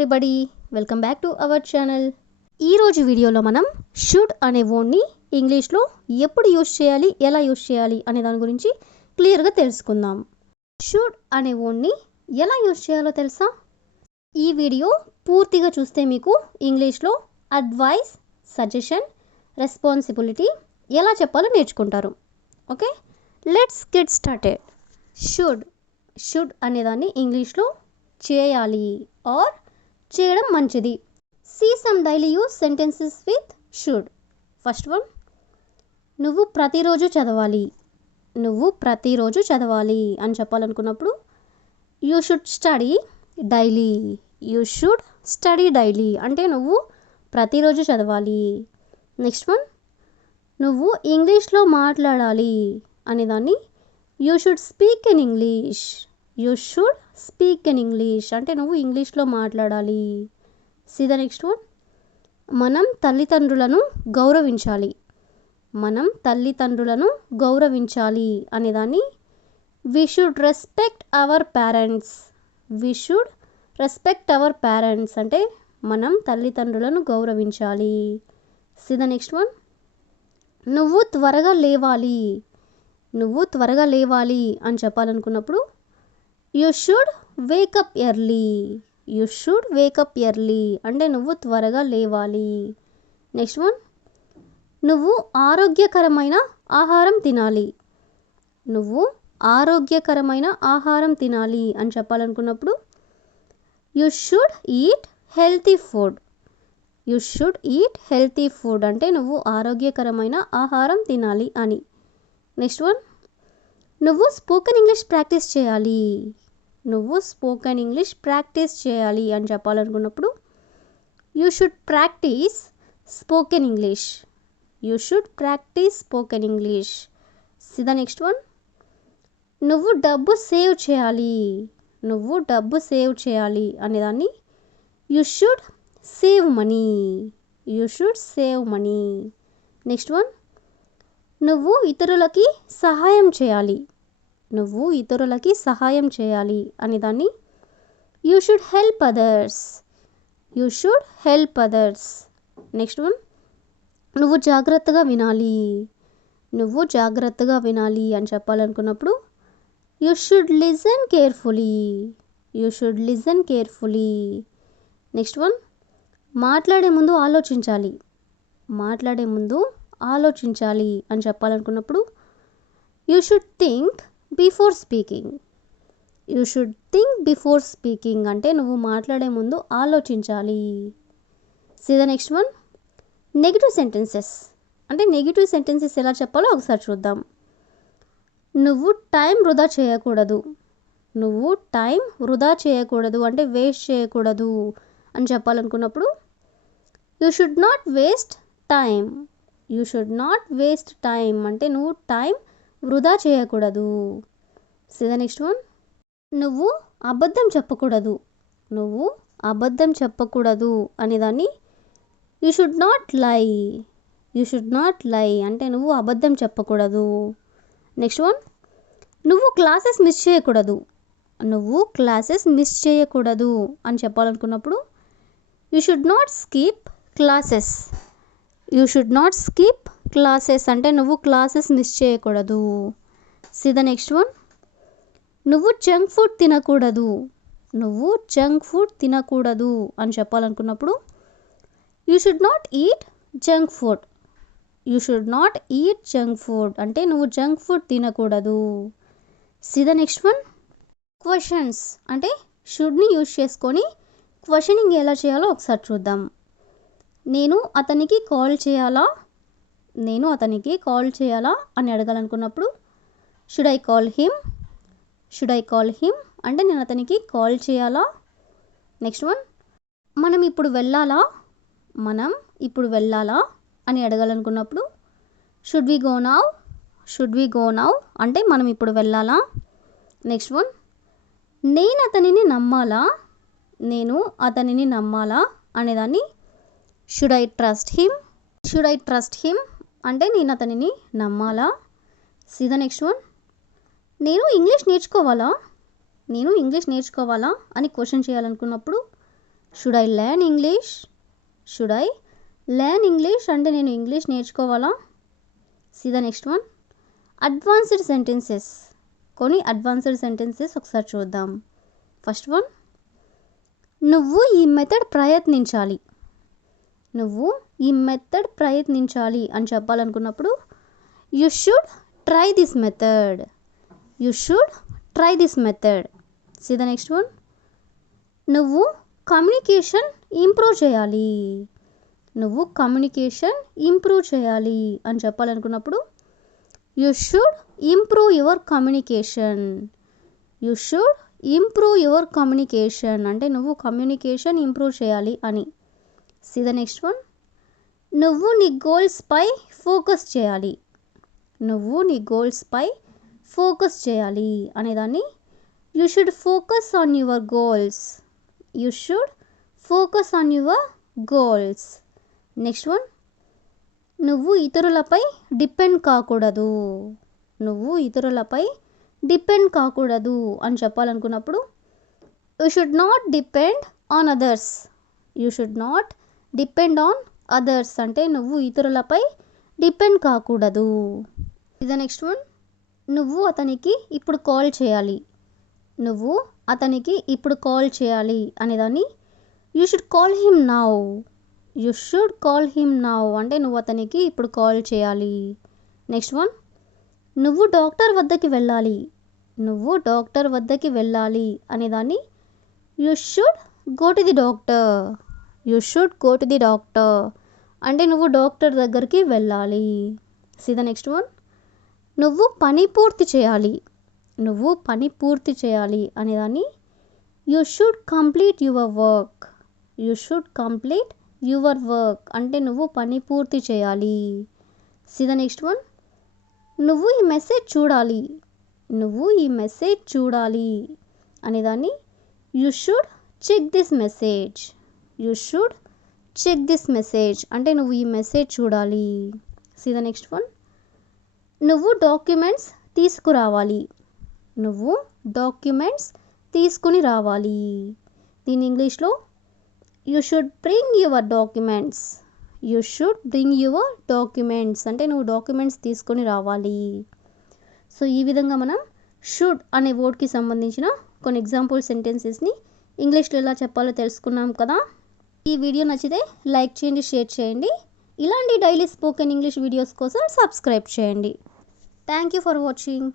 Everybody, welcome back to our channel. ఈరోజు వీడియోలో మనం షుడ్ అనే వర్డ్ని ఇంగ్లీష్లో ఎప్పుడు యూజ్ చేయాలి, ఎలా యూజ్ చేయాలి అనే దాని గురించి క్లియర్గా తెలుసుకుందాం. షుడ్ అనే వర్డ్ని ఎలా యూజ్ చేయాలో తెలుసా? ఈ వీడియో పూర్తిగా చూస్తే మీకు ఇంగ్లీష్లో అడ్వైస్, సజెషన్, రెస్పాన్సిబిలిటీ ఎలా చెప్పాలో నేర్చుకుంటారు. Okay, let's get started. Should అనేదాన్ని ఇంగ్లీష్లో చేయాలి ఆర్ చేయడం మంచిది. See some daily use sentences with should. First one, నువ్వు ప్రతిరోజు చదవాలి. నువ్వు ప్రతిరోజు చదవాలి అని చెప్పాలనుకున్నప్పుడు you should study daily. You should study daily అంటే నువ్వు ప్రతిరోజు చదవాలి. నెక్స్ట్ వన్, నువ్వు ఇంగ్లీష్లో మాట్లాడాలి అనేదాన్ని you should speak in English. You should speak in English అంటే నువ్వు ఇంగ్లీష్లో మాట్లాడాలి. సీ ద నెక్స్ట్ వన్, మనం తల్లిదండ్రులను గౌరవించాలి. మనం తల్లిదండ్రులను గౌరవించాలి అనేదాన్ని we should respect our parents. We should respect our parents అంటే మనం తల్లిదండ్రులను గౌరవించాలి. సీ ద నెక్స్ట్ వన్, నువ్వు త్వరగా లేవాలి. నువ్వు త్వరగా లేవాలి అని చెప్పాలనుకున్నప్పుడు you should wake up early. You should wake up early అంటే నువ్వు త్వరగా లేవాలి. నెక్స్ట్ వన్, నువ్వు ఆరోగ్యకరమైన ఆహారం తినాలి. నువ్వు ఆరోగ్యకరమైన ఆహారం తినాలి అని చెప్పాలనుకున్నప్పుడు you should eat healthy food. You should eat healthy food అంటే నువ్వు ఆరోగ్యకరమైన ఆహారం తినాలి అని. నెక్స్ట్ వన్, నువ్వు స్పోకెన్ ఇంగ్లీష్ ప్రాక్టీస్ చేయాలి. నువ్వు స్పోకెన్ ఇంగ్లీష్ ప్రాక్టీస్ చేయాలి అని చెప్పాలనుకున్నప్పుడు you should practise spoken English. You should practise spoken English. See the next one, నువ్వు డబ్బు సేవ్ చేయాలి. నువ్వు డబ్బు సేవ్ చేయాలి అనేదాన్ని you should save money. You should save money. Next one, నువ్వు ఇతరులకి సహాయం చేయాలి. నువ్వు ఇతరులకి సహాయం చేయాలి అనేదాన్ని you should help others. You should help others. Next one, నువ్వు జాగ్రత్తగా వినాలి. నువ్వు జాగ్రత్తగా వినాలి అని చెప్పాలనుకున్నప్పుడు you should listen carefully. You should listen carefully. Next one, మాట్లాడే ముందు ఆలోచించాలి. మాట్లాడే ముందు ఆలోచించాలి అని చెప్పాలనుకున్నప్పుడు you should think before speaking. You should think before speaking అంటే నువ్వు మాట్లాడే ముందు ఆలోచించాలి. See the next one, negative sentences అంటే నెగిటివ్ సెంటెన్సెస్ ఎలా చెప్పాలో ఒకసారి చూద్దాం. నువ్వు టైం వృధా చేయకూడదు. నువ్వు టైం వృధా చేయకూడదు అంటే వేస్ట్ చేయకూడదు అని చెప్పాలనుకున్నప్పుడు you should not waste time. You should not waste time అంటే నువ్వు టైం వృధా చేయకూడదు. సీ ద నెక్స్ట్ వన్, నువ్వు అబద్ధం చెప్పకూడదు. నువ్వు అబద్ధం చెప్పకూడదు అనేదాన్ని you should not lie. You should not lie అంటే నువ్వు అబద్ధం చెప్పకూడదు. నెక్స్ట్ వన్, నువ్వు క్లాసెస్ మిస్ చేయకూడదు. నువ్వు క్లాసెస్ మిస్ చేయకూడదు అని చెప్పాలనుకున్నప్పుడు you should not skip classes. You should not skip classes అంటే నువ్వు క్లాసెస్ మిస్ చేయకూడదు. సీ ద నెక్స్ట్ వన్, నువ్వు జంక్ ఫుడ్ తినకూడదు. నువ్వు జంక్ ఫుడ్ తినకూడదు అని చెప్పాలనుకున్నప్పుడు you should not eat junk food. You should not eat junk food అంటే నువ్వు జంక్ ఫుడ్ తినకూడదు. See the next one, questions అంటే షుడ్ని యూజ్ చేసుకొని క్వశ్చనింగ్ ఎలా చేయాలో ఒకసారి చూద్దాం. నేను అతనికి కాల్ చేయాలా? నేను అతనికి కాల్ చేయాలా అని అడగాలనుకున్నప్పుడు should I call him. Should I call him అంటే నేను అతనికి కాల్ చేయాలా? నెక్స్ట్ వన్, మనం ఇప్పుడు వెళ్ళాలా? మనం ఇప్పుడు వెళ్ళాలా అని అడగాలనుకున్నప్పుడు should we go now. Should we go now అంటే మనం ఇప్పుడు వెళ్ళాలా? నెక్స్ట్ వన్, నేను అతనిని నమ్మాలా? నేను అతనిని నమ్మాలా అనేదాన్ని should I trust him. Should I trust him అంటే నేను అతనిని నమ్మాలా? సీ ద నెక్స్ట్ వన్, నేను ఇంగ్లీష్ నేర్చుకోవాలా? నేను ఇంగ్లీష్ నేర్చుకోవాలా అని క్వశ్చన్ చేయాలనుకున్నప్పుడు should I learn English? Should I learn English అంటే నేను ఇంగ్లీష్ నేర్చుకోవాలా? See the next one. Advanced sentences. కొన్ని అడ్వాన్స్డ్ సెంటెన్సెస్ ఒకసారి చూద్దాం. ఫస్ట్ వన్, నువ్వు ఈ మెథడ్ ప్రయత్నించాలి. నువ్వు ఈ మెథడ్ ప్రయత్నించాలి అని చెప్పాలనుకున్నప్పుడు you should try this method. You should try this method. See the next one. నువ్వు కమ్యూనికేషన్ ఇంప్రూవ్ చేయాలి. నువ్వు కమ్యూనికేషన్ ఇంప్రూవ్ చేయాలి అని చెప్పాలనుకున్నప్పుడు you should improve your communication. You should improve your communication అంటే నువ్వు కమ్యూనికేషన్ ఇంప్రూవ్ చేయాలి అని. See the next one. నువ్వు నీ గోల్స్పై ఫోకస్ చేయాలి. నువ్వు నీ గోల్స్పై ఫోకస్ చేయాలి అనేదాన్ని you should focus on your goals. You should focus on your goals. Next one. నువ్వు ఇతరులపై డిపెండ్ కాకూడదు. నువ్వు ఇతరులపై డిపెండ్ కాకూడదు అని చెప్పాలనుకున్నప్పుడు you should not depend on others. You should not depend on others అంటే నువ్వు ఇతరులపై డిపెండ్ కాకూడదు. ఇది నెక్స్ట్ వన్. నువ్వు అతనికి ఇప్పుడు కాల్ చేయాలి. నువ్వు అతనికి ఇప్పుడు కాల్ చేయాలి అనేదాన్ని you should call him now. You should call him now అంటే నువ్వు అతనికి ఇప్పుడు కాల్ చేయాలి. Next one. నువ్వు డాక్టర్ వద్దకి వెళ్ళాలి. నువ్వు డాక్టర్ వద్దకి వెళ్ళాలి అనేదాన్ని you should go to the doctor. You should go to the doctor అంటే నువ్వు డాక్టర్ దగ్గరికి వెళ్ళాలి. See the next one. నువ్వు పని పూర్తి చేయాలి. నువ్వు పని పూర్తి చేయాలి అనేదాన్ని you should complete your work. You should complete your work అంటే నువ్వు పని పూర్తి చేయాలి. See the next one. నువ్వు ఈ మెసేజ్ చూడాలి. నువ్వు ఈ మెసేజ్ చూడాలి అనేదాన్ని you should check this message. You should check this message అంటే నువ్వు ఈ మెసేజ్ చూడాలి. See the next one. నువ్వు డాక్యుమెంట్స్ తీసుకురావాలి. నువ్వు డాక్యుమెంట్స్ తీసుకుని రావాలి. దీని ఇంగ్లీష్లో you should bring your documents. You should bring your documents అంటే నువ్వు డాక్యుమెంట్స్ తీసుకొని రావాలి. సో ఈ విధంగా మనం షుడ్ అనే వర్డ్కి సంబంధించిన కొన్ని ఎగ్జాంపుల్ సెంటెన్సెస్ని ఇంగ్లీష్లో ఎలా చెప్పాలో తెలుసుకున్నాం కదా. ఈ వీడియో నచ్చితే లైక్ చేయండి, షేర్ చేయండి. ఇలాంటి డైలీ స్పోకెన్ ఇంగ్లీష్ వీడియోస్ కోసం సబ్స్క్రైబ్ చేయండి. Thank you for watching.